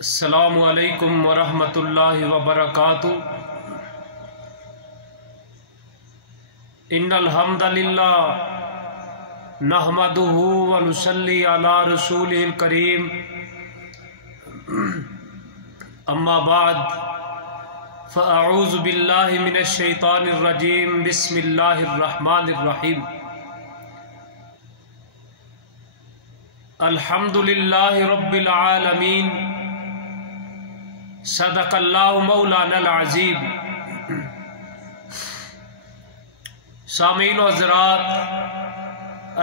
السلام علیکم ورحمۃ اللہ وبرکاتہ۔ ان الحمد للہ نحمدہ ونصلی علی رسولہ الکریم، اما بعد فاعوذ باللہ من الشیطان الرجیم، بسم اللہ الرحمن الرحیم۔ الحمد للہ رب العالمین، صدق اللہ مولانا العظیم۔ سامعین و حضرات،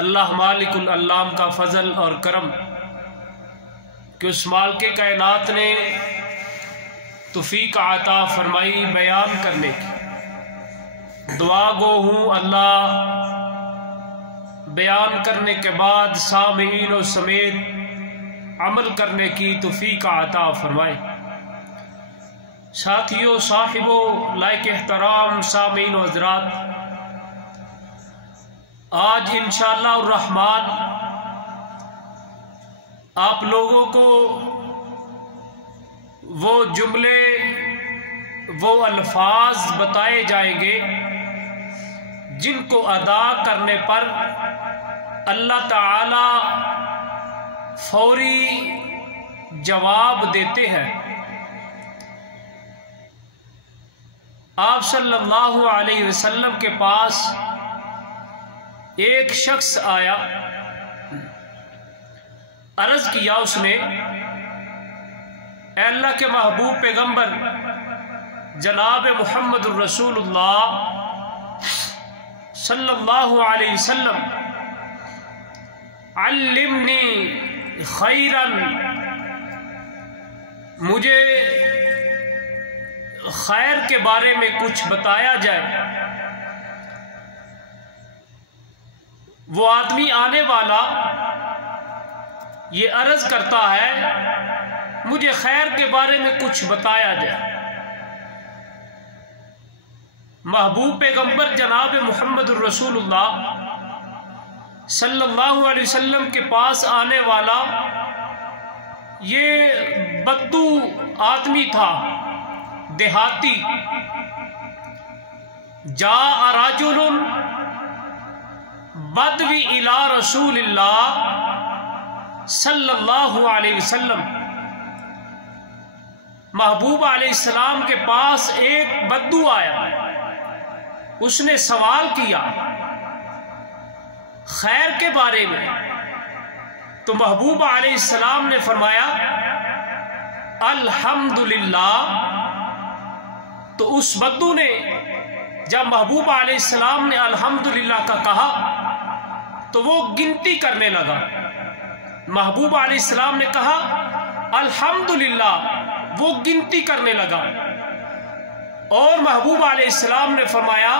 اللہ مالک العلام کا فضل اور کرم کہ اس مالک کائنات نے توفیق عطا فرمائی بیان کرنے کی۔ دعا گو ہوں اللہ بیان کرنے کے بعد سامعین و سمیت عمل کرنے کی توفیق عطا فرمائے۔ ساتھیوں، صاحبوں، لائق احترام سامعین و حضرات، آج انشاءاللہ الرحمن آپ لوگوں کو وہ جملے، وہ الفاظ بتائے جائیں گے جن کو ادا کرنے پر اللہ تعالی فوری جواب دیتے ہیں۔ آپ صلی اللہ علیہ وسلم کے پاس ایک شخص آیا، عرض کیا اس نے، اے اللہ کے محبوب پیغمبر جناب محمد الرسول اللہ صلی اللہ علیہ وسلم، علمنی خیرا، مجھے خیر کے بارے میں کچھ بتایا جائے۔ وہ آدمی آنے والا یہ عرض کرتا ہے مجھے خیر کے بارے میں کچھ بتایا جائے۔ محبوب پیغمبر جناب محمد الرسول اللہ صلی اللہ علیہ وسلم کے پاس آنے والا یہ بدو آدمی تھا، دیہاتی۔ جاء رجل بدوی الی رسول اللہ صلی اللہ علیہ وسلم، محبوب علیہ السلام کے پاس ایک بدو آیا، اس نے سوال کیا خیر کے بارے میں، تو محبوب علیہ السلام نے فرمایا الحمدللہ۔ تو اس بدو نے جب محبوب علیہ السلام نے الحمدللہ کا کہا تو وہ گنتی کرنے لگا۔ محبوب علیہ السلام نے کہا الحمدللہ، وہ گنتی کرنے لگا، اور محبوب علیہ السلام نے فرمایا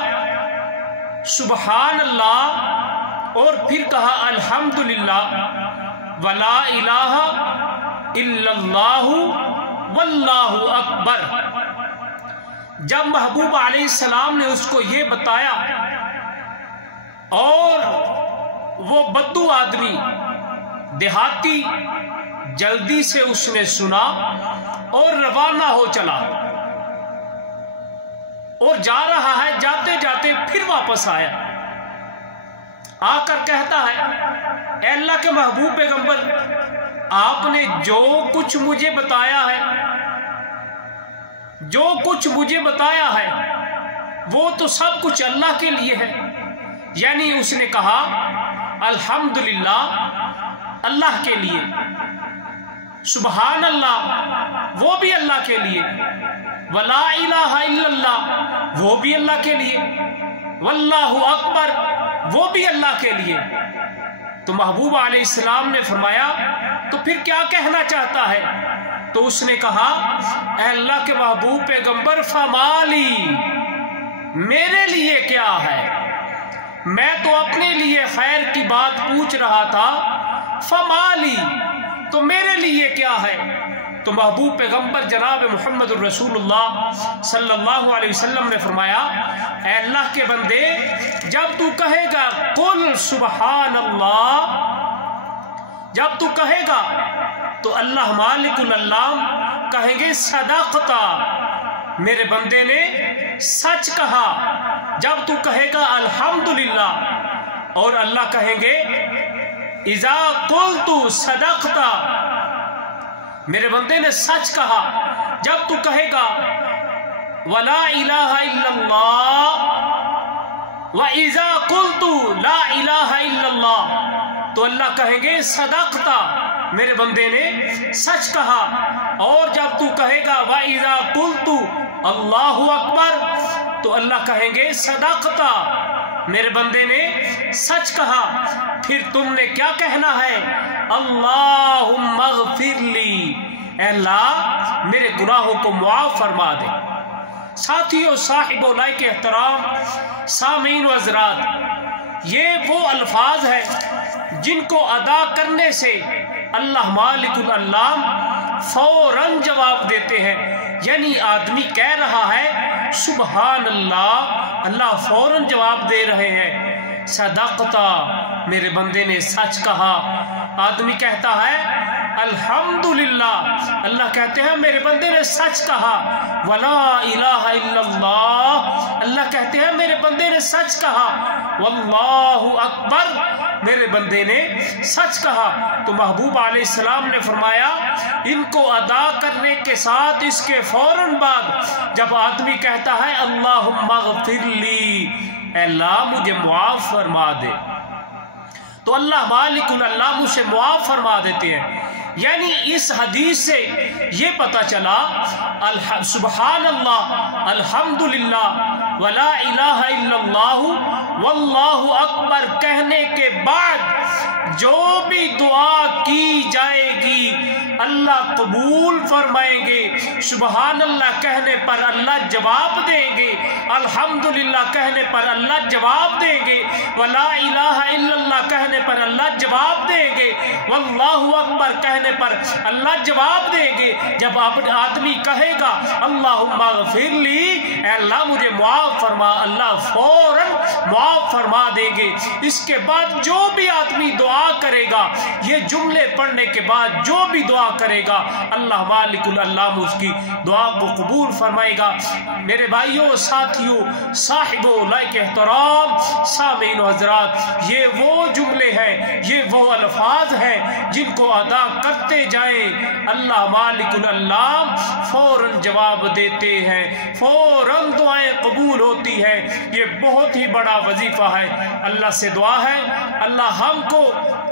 سبحان اللہ، اور پھر کہا الحمدللہ ولا الہ الا اللہ واللہ اکبر۔ جب محبوب علیہ السلام نے اس کو یہ بتایا اور وہ بدو آدمی دیہاتی جلدی سے اس نے سنا اور روانہ ہو چلا، اور جا رہا ہے، جاتے جاتے پھر واپس آیا، آ کر کہتا ہے اے اللہ کے محبوب پیغمبر، آپ نے جو کچھ مجھے بتایا ہے، جو کچھ مجھے بتایا ہے وہ تو سب کچھ اللہ کے لیے ہے۔ یعنی اس نے کہا الحمدللہ اللہ کے لیے، سبحان اللہ وہ بھی اللہ کے لیے، ولا الہ الا اللہ وہ بھی اللہ کے لیے، واللہ اکبر وہ بھی اللہ کے لیے۔ تو محبوب علیہ السلام نے فرمایا تو پھر کیا کہنا چاہتا ہے؟ تو اس نے کہا اے اللہ کے محبوب پیغمبر فمالی، میرے لیے کیا ہے؟ میں تو اپنے لیے خیر کی بات پوچھ رہا تھا، فمالی تو میرے لیے کیا ہے؟ تو محبوب پیغمبر جناب محمد الرسول اللہ صلی اللہ علیہ وسلم نے فرمایا اے اللہ کے بندے، جب تو کہے گا قل سبحان اللہ، جب تو کہے گا تو اللہ مالک العلام کہیں گے صدقتا، میرے بندے نے سچ کہا۔ جب تو کہے گا الحمدللہ، اور اللہ کہیں گے اذا قلت صدقتا، میرے بندے نے سچ کہا۔ جب تو کہے گا ولا الہ الا اللہ وَإِذَا قُلْتُ لَا إِلَهَ إِلَّا اللَّهُ، تو اللہ کہیں گے صدقتا، میرے بندے نے سچ کہا۔ اور جب تو کہے گا وَإِذَا قُلْتُ اللَّهُ أَكْبَرُ، تو اللہ کہیں گے صدقتا، میرے بندے نے سچ کہا۔ پھر تم نے کیا کہنا ہے؟ اللہم اغفر لی، اے اللہ میرے گناہوں کو معاف فرما دے۔ ساتھیوں، صاحب و لائق احترام سامعین و حضرات، یہ وہ الفاظ ہیں جن کو ادا کرنے سے اللہ مالک العلام فوراً جواب دیتے ہیں۔ یعنی آدمی کہہ رہا ہے سبحان اللہ، اللہ فوراً جواب دے رہے ہیں صدقتا، میرے بندے نے سچ کہا۔ آدمی کہتا ہے الحمدللہ، اللہ کہتے ہیں میرے بندے نے سچ کہا۔ ولا الہ الا اللہ، اللہ کہتے ہیں میرے بندے نے سچ کہا۔ واللہ اکبر، میرے بندے نے سچ کہا۔ تو محبوب علیہ السلام نے فرمایا ان کو ادا کرنے کے ساتھ اس کے فوراً بعد جب آدمی کہتا ہے اللہم اغفر لی، اے اللہ مجھے معاف فرما دے، تو اللہ مالک العلام اسے معاف فرما دیتے ہیں۔ یعنی اس حدیث سے یہ پتہ چلا سبحان اللہ، الحمدللہ، ولا الہ الا اللہ، واللہ اکبر کہنے کے بعد جو بھی دعا کی جائے گی اللہ قبول فرمائیں گے۔ سبحان اللہ کہنے پر اللہ جواب دیں گے، الحمدللہ کہنے پر اللہ جواب دیں گے، ولا الہ الا اللہ کہنے پر اللہ جواب دیں گے، واللہ اکبر کہنے پر اللہ جواب دیں گے۔ جب آدمی کہے گا اللہم اغفر لی، اے اللہ مجھے معاف فرما، اللہ فوراً معاف فرما دیں گے۔ اس کے بعد جو بھی آدمی دعا کرے گا، یہ جملے پڑھنے کے بعد جو بھی دعا کرے گا اللہ مالک العلام اس کی دعا کو قبول فرمائے گا۔ میرے بھائیوں، ساتھیوں، صاحبوں لائق احترام سامعین و حضرات، یہ وہ جملے ہیں، یہ وہ الفاظ ہیں جن کو ادا کرتے جائیں اللہ مالک العلام فوراً جواب دیتے ہیں، فوراً دعائیں قبول ہوتی ہیں۔ یہ بہت ہی بڑا وظیفہ ہے۔ اللہ سے دعا ہے اللہ ہم کو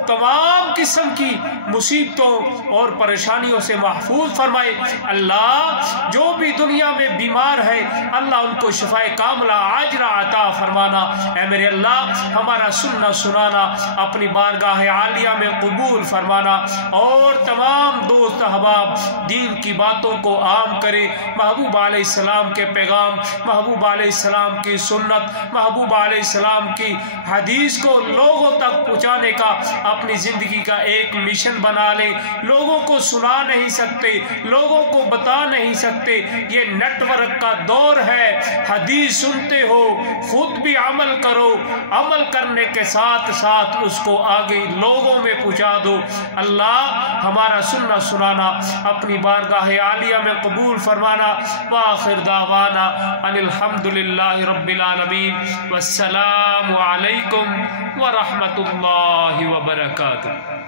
تمام قسم کی مصیبتوں اور پریشانیوں سے محفوظ فرمائے۔ اللہ جو بھی دنیا میں بیمار ہے اللہ ان کو شفائے کاملہ عاجلہ عطا فرمانا۔ اے میرے اللہ ہمارا سننا سنانا اپنی بارگاہ عالیہ میں قبول فرمانا، اور تمام دوست احباب دین کی باتوں کو عام کرے، محبوب علیہ السلام کے پیغام، محبوب علیہ السلام کی سنت، محبوب علیہ السلام کی حدیث کو لوگوں تک پہنچانے کا اپنی زندگی کا ایک مشن بنا لیں۔ لوگوں کو سنا نہیں سکتے، لوگوں کو بتا نہیں سکتے، یہ نیٹ ورک کا دور ہے۔ حدیث سنتے ہو خود بھی عمل کرو، عمل کرنے کے ساتھ ساتھ اس کو آگے لوگوں میں پہنچا دو۔ اللہ ہمارا سننا سنانا اپنی بارگاہ عالیہ میں قبول فرمانا۔ وآخر دعوانا ان الحمدللہ رب العالمین، والسلام علیکم ورحمۃ اللہ وبرکاتہ۔